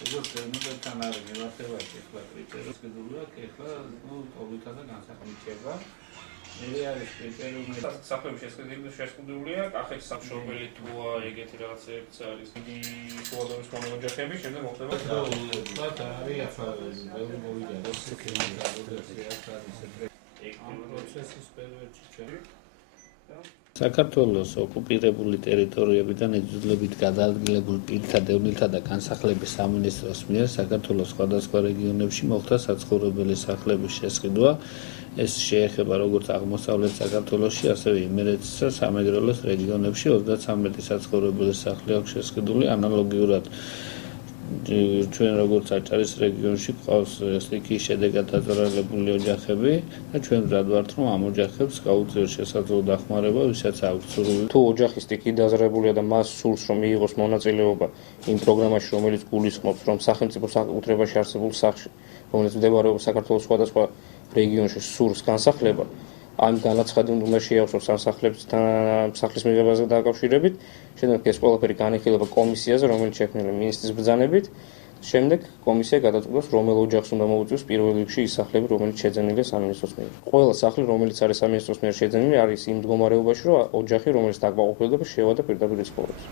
როგორც ზემოდან არის მიღწევაში ახლა კრიტერიუმი შეგვიძლია ახლა ტობითა და განსაკუთრება მე არის კრიტერიუმი საფრთხის შესყიდულია კახეთის სამშობელი თუა ეგეთი რაღაცებიც არის იგი სულადობის მონოჯახები შემდეგ მოხდება და არის ახლა ბევრი მოვიდა პროცესის პერიოდში საქართველოს ოკუპირებული ტერიტორიებიდან იძულებით გადაადგილებულ პირთა დევნილთა და განსახლების სამინისტროს მიერ საქართველოს სხვადასხვა რეგიონებში მოხდა საცხოვრებელი სახლების შესყიდვა. ეს შეეხება როგორც აღმოსავლეთ საქართველოში, ასევე იმერეთსა და სამეგრელოს რეგიონებში 33 საცხოვრებელი სახლი აქვს შესყიდული. ანალოგიურად ჩვენ როგორც აჭარის რეგიონში ყავს სტიქიის შედეგად დაზარალებული ოჯახები და ჩვენ მზად ვართ რომ ამ ოჯახებს გაუწიოს შესაძლო დახმარება, ვისაც აქვს სურვილი. თუ ოჯახი სტიქიით დაზარალებულია და მას სურს რომ მიიღოს მონაწილეობა იმ პროგრამაში, რომელიც გულისხმობს რომ სახელმწიფო საკუთრებაში არსებულ სახლში, რომელიც მდებარეობს საქართველოს სხვადასხვა რეგიონში სურს განსახლება, ამ განაცხადი უნდა შეავსოს სამსახლებთან სახლის მიღებაზე დაკავშირებით, შემდეგ ეს ყველაფერი განიხილება კომისიაზე, რომელიც შექმნილია მინისტრის ბრძანებით, შემდეგ კომისია გადაწყვეტს რომელ ოჯახს უნდა მოუწიოს პირველ რიგში ის სახლები, რომელიც შეძენილია სამინისტროს მიერ. ყველა სახლი, რომელიც არის სამინისტროს მიერ შეძენილი, არის იმ მდგომარეობაში, რომ ოჯახი, რომელიც დაკმაყოფილდება, შევა და პირდაპირ იცხოვრებს.